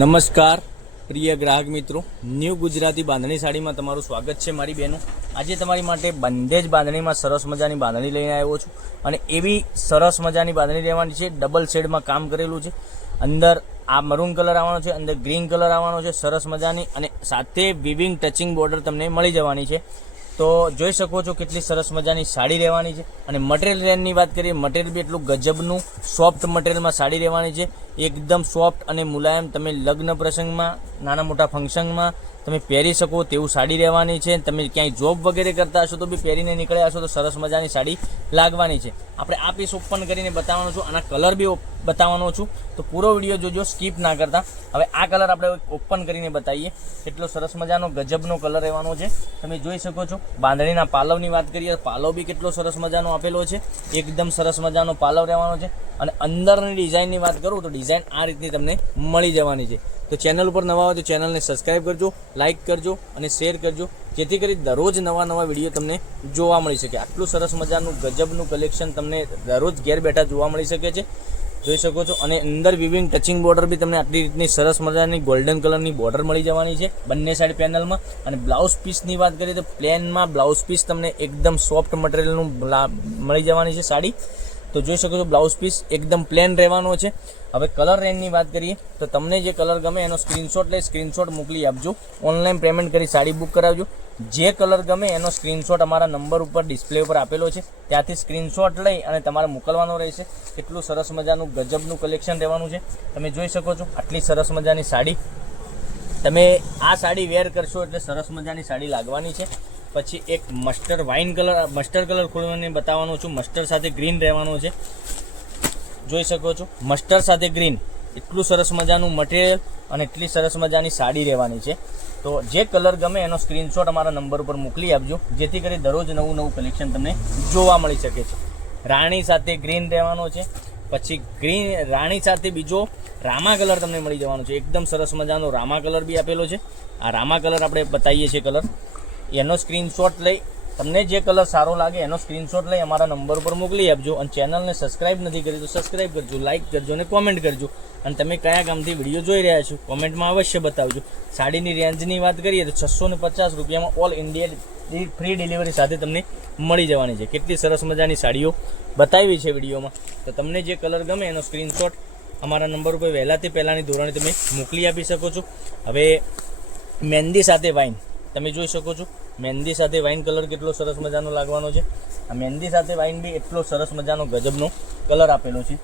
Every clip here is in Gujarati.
નમસ્કાર પ્રિય ગ્રાહક મિત્રો, ન્યૂ ગુજરાતી બાંધણી સાડીમાં તમારું સ્વાગત છે મારી બહેનો. આજે તમારી માટે બંધેજ બાંધણીમાં સરસ મજાની બાંધણી લઈને આવ્યો છું અને એવી સરસ મજાની બાંધણી રહેવાની છે. ડબલ શેડમાં કામ કરેલું છે. અંદર આ મરૂન કલર આવવાનો છે, અંદર ગ્રીન કલર આવવાનો છે, સરસ મજાની, અને સાથે વિવિંગ ટચિંગ બોર્ડર તમને મળી જવાની છે. તો જોઈ શકો છો કેટલી સરસ મજાની સાડી રહેવાની છે. અને મટીરિયલ રેન્જની વાત કરીએ, મટીરિયલ બી એટલું ગજબનું સોફ્ટ મટીરિયલમાં સાડી રહેવાની છે. એકદમ સોફ્ટ અને મુલાયમ, તમે લગ્ન પ્રસંગમાં, નાના મોટા ફંક્શનમાં તમે પહેરી શકો તેવું સાડી રહેવાની છે. તમે ક્યાંય જોબ વગેરે કરતા હશો તો બી પહેરીને નીકળ્યા હશો તો સરસ મજાની સાડી લાગવાની છે. આપણે આ પીસ ઓપન કરીને બતાવવાનો છું, આના કલર બી બતાવવાનો છું, તો પૂરો વિડીયો જોજો, સ્કીપ ના કરતા. હવે આ કલર આપણે ઓપન કરીને બતાવીએ. કેટલો સરસ મજાનો ગજબનો કલર રહેવાનો છે, તમે જોઈ શકો છો. બાંધણીના પાલવની વાત કરીએ, પાલવ બી કેટલો સરસ મજાનો આપેલો છે. એકદમ સરસ મજાનો પાલવ રહેવાનો છે. અને અંદરની ડિઝાઇનની વાત કરું તો ડિઝાઇન આ રીતની તમને મળી જવાની છે. તો ચેનલ ઉપર નવા હોય તો ચેનલને સબસ્ક્રાઈબ કરજો, લાઇક કરજો અને શેર કરજો, જેથી કરી દરરોજ નવા વિડીયો તમને જોવા મળી શકે. આટલું સરસ મજાનું ગજબનું કલેક્શન તમને દરરોજ ઘેર બેઠા જોવા મળી શકે છે, જોઈ શકો છો. અને અંદર વિવિંગ ટચિંગ બોર્ડર બી તમને આટલી રીતની સરસ મજાની ગોલ્ડન કલરની બોર્ડર મળી જવાની છે બંને સાઈડ પેનલમાં. અને બ્લાઉઝ પીસની વાત કરીએ તો પ્લેનમાં બ્લાઉઝ પીસ તમને એકદમ સોફ્ટ મટીરિયલનું મળી જવાની છે સાડી. તો જોઈ શકો છો બ્લાઉઝ પીસ એકદમ પ્લેન રહેવાનો છે. હવે કલર રેન્જની વાત કરીએ તો તમને જે કલર ગમે એનો સ્ક્રીનશોટ લઈ સ્ક્રીનશોટ મોકલી આપજો. ઓનલાઈન પેમેન્ટ કરી સાડી બુક કરાવજો. જે કલર ગમે એનો સ્ક્રીનશોટ અમારા નંબર ઉપર ડિસ્પ્લે ઉપર આપેલો છે, ત્યાંથી સ્ક્રીનશોટ લઈ અને તમારે મોકલવાનો રહેશે. એટલું સરસ મજાનું ગજબનું કલેક્શન રહેવાનું છે. તમે જોઈ શકો છો આટલી સરસ મજાની સાડી. તમે આ સાડી વેર કરશો એટલે સરસ મજાની સાડી લાગવાની છે. પછી એક મસ્ટર્ડ કલર ખોલવાને બતાવવાનો છું. મસ્ટર્ડ સાથે ગ્રીન રહેવાનો છે, જોઈ શકો છો. મસ્ટર્ડ સાથે ગ્રીન, એટલું સરસ મજાનું મટીરિયલ અને એટલી સરસ મજાની સાડી રહેવાની છે. તો જે કલર ગમે એનો સ્ક્રીનશોટ અમારા નંબર ઉપર મોકલી આપજો, જેથી કરી દરરોજ નવું કલેક્શન તમને જોવા મળી શકે છે. રાણી સાથે ગ્રીન રહેવાનો છે. પછી રાણી સાથે બીજો રામા કલર તમને મળી જવાનો છે. એકદમ સરસ મજાનો રામા કલર બી આપેલો છે. આ રામા કલર આપણે બતાવીએ છીએ કલર. એનો સ્ક્રીનશોટ લઈ, તમને જે કલર સારો લાગે એનો સ્ક્રીનશોટ લઈ અમારા નંબર પર મોકલી આપજો. અને ચેનલને સબસ્ક્રાઈબ નથી કરી તો સબસ્ક્રાઈબ કરજો, લાઇક કરજો અને કોમેન્ટ કરજો. અને તમે કયા ગામથી વિડીયો જોઈ રહ્યા છો કોમેન્ટમાં અવશ્ય બતાવજો. સાડીની રેન્જની વાત કરીએ તો 650 રૂપિયામાં ઓલ ઇન્ડિયા ફ્રી ડિલિવરી સાથે તમને મળી જવાની છે. કેટલી સરસ મજાની સાડીઓ બતાવી છે વિડીયોમાં. તો તમને જે કલર ગમે એનો સ્ક્રીનશોટ અમારા નંબર ઉપર વહેલાથી પહેલાંની ધોરણે તમે મોકલી આપી શકો છો. હવે મહેંદી સાથે વાઇન તમે જોઈ શકો છો. મહેંદી સાથે વાઇન કલર કેટલો સરસ મજાનો લાગવાનો છે. આ મહેંદી સાથે વાઇન બી એટલો સરસ મજાનો ગજબનો કલર આપેલો છે.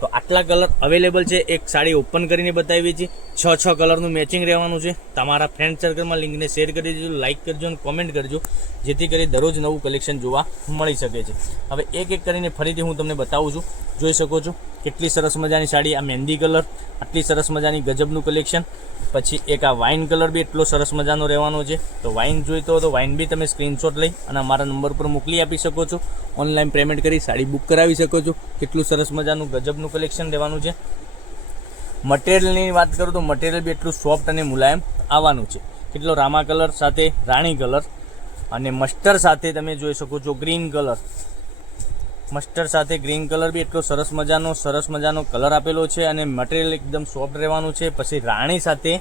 તો આટલા કલર અવેલેબલ છે. એક સાડી ઓપન કરીને બતાવી છે. 6 કલરનું મેચિંગ રહેવાનું છે. તમારા ફ્રેન્ડ સર્કલમાં લિંકને શેર કરી દેજો, લાઇક કરજો અને કોમેન્ટ કરજો, જેથી કરી દરરોજ નવું કલેક્શન જોવા મળી શકે છે. હવે એક કરીને ફરીથી હું તમને બતાવું છું. જોઈ શકો છો કેટલી સરસ મજાની સાડી. આ મહેંદી કલર, આટલી સરસ મજાની ગજબનું કલેક્શન. પછી એક આ વાઇન કલર બી એટલો સરસ મજાનો રહેવાનો છે. તો વાઇન જોઈતો હોય તો વાઇન બી તમે સ્ક્રીનશોટ લઈ અને અમારા નંબર પર મોકલી આપી શકો છો. ઓનલાઈન પેમેન્ટ કરી સાડી બુક કરાવી શકો છો. કેટલું સરસ મજાનું ગજબનું કલેક્શન રહેવાનું છે. મટીરિયલની વાત કરું તો મટીરિયલ બી એટલું સોફ્ટ અને મુલાયમ આવવાનું છે. કેટલો રામા કલર સાથે રાણી કલર અને મસ્ટર્ડ સાથે તમે જોઈ શકો છો ગ્રીન કલર. મસ્ટર્ડ સાથે ગ્રીન કલર બી એટલો સરસ મજાનો કલર આપેલો છે. અને મટીરિયલ એકદમ સોફ્ટ રહેવાનું છે. પછી રાણી સાથે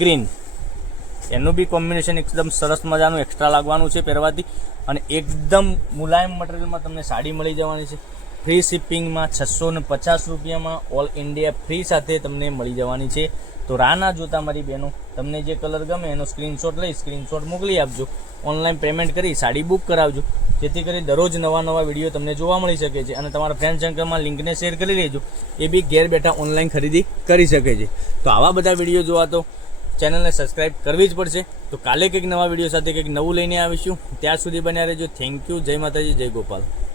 ગ્રીન, એનું બી કોમ્બિનેશન એકદમ સરસ મજાનું એક્સ્ટ્રા લાગવાનું છે પહેરવાથી. અને એકદમ મુલાયમ મટીરિયલમાં તમને સાડી મળી જવાની છે. ફ્રી શિપિંગમાં 650 રૂપિયામાં ઓલ ઇન્ડિયા ફ્રી સાથે તમને મળી જવાની છે. તો રાહ ના જોતા મારી બહેનો, તમને જે કલર ગમે એનો સ્ક્રીનશોટ લઈ સ્ક્રીનશોટ મોકલી આપજો. ઓનલાઈન પેમેન્ટ કરી સાડી બુક કરાવજો, જેથી કરી દરરોજ નવા વિડીયો તમને જોવા મળી શકે છે. અને તમારા ફ્રેન્ડ સર્કલમાં લિંકને શેર કરી લેજો, એ બી ઘેર બેઠા ઓનલાઈન ખરીદી કરી શકે છે. તો આવા બધા વિડીયો જોવા તો ચેનલને સબસ્ક્રાઈબ કરવી જ પડશે. તો કાલે કંઈક નવા વિડીયો સાથે કંઈક નવું લઈને આવીશું. ત્યાં સુધી બન્યા રહેજો. Thank you. જય માતાજી, જય ગોપાલ.